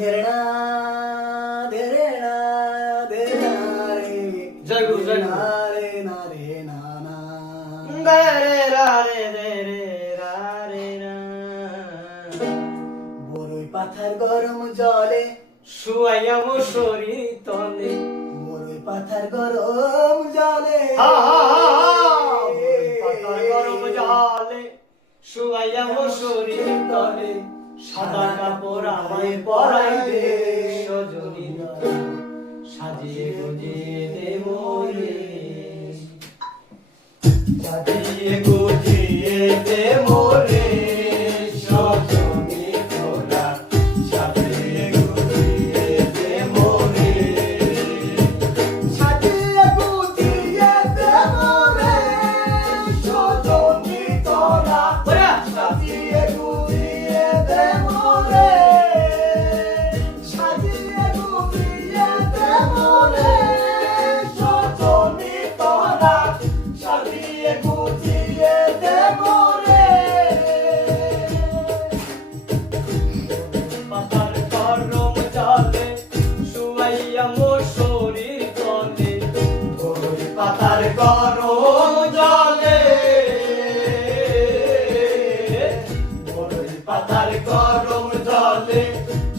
ধেরনা ধেরনা ধেরনা রে জয় গুরু জয় গুরু রে না রে না না রে রা রে রে রে রা রে না বড়ই পাথার গরম জলে শুয়াইয়া মুসরি তলে বড়ই পাথার গরম জলে পাতার গরম জলে শুয়াইয়া মুসরি তলে সাদা কাপড় আমায় পরাই দে সজনী সাজিয়ে গুজিয়ে দে মোরে সাজিয়ে গুজিয়ে দে মোরে সজনী তোরা সাজিয়ে গুজিয়ে দে মোরে সাজিয়ে গুজিয়ে দে মোরে সজনী তোরা সাজিয়ে গুজিয়ে দে মোরে সাজিয়ে গুজিয়ে দে মোরে সজনী তোরা সাজিয়ে গুজিয়ে দে মোরে পাতার গরম জলে শুয়াইয়া মুসরি তলে বড়ই পাতার গরম জলে বড়ই পাতার গরম জলে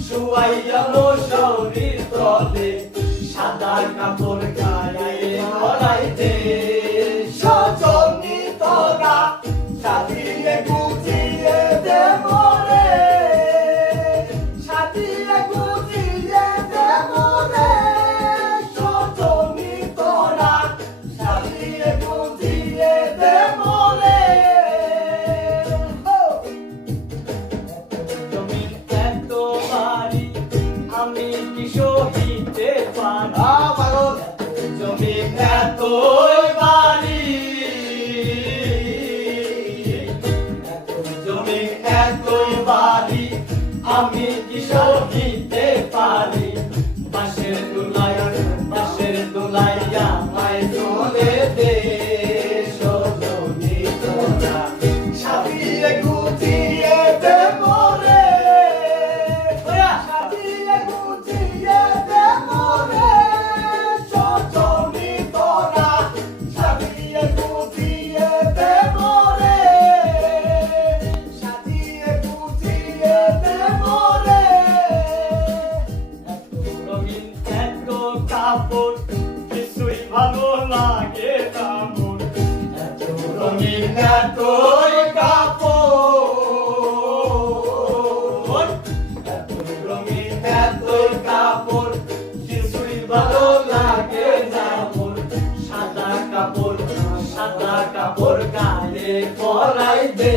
শুয়াইয়া মুসরি তলে সাদা কাপড় গায়ে পরাই দে সজনী তোরা সাজিয়ে গুজিয়ে দে মোরে সাজিয়ে গুজিয়ে দে মোরে সজনী তোরা সাজিয়ে গুজিয়ে দে মোরে জমিন এত বাড়ি আমি কি সহিতে পারি জমিন এত বাড়ি জমিন এত বাড়ি আমি কি সহিতে পারি বাঁশের দোলাই আমায় তোলে দে সজনী তোরা সাজিয়ে গুজিয়ে দে মোরে সাজিয়ে গুজিয়ে দে মোরে সজনী তোরা সাজিয়ে গুজিয়ে দে মোরে সাজিয়ে গুজিয়ে দে মোরে রঙিন এত কাপড় কিছুই ভালো লাগে না মোর এত রঙিন এত কাপড় এত রঙিন এত কাপড় কিছুই ভালো লাগে না মোর সাদা কাপড় গায়ে পরাই দে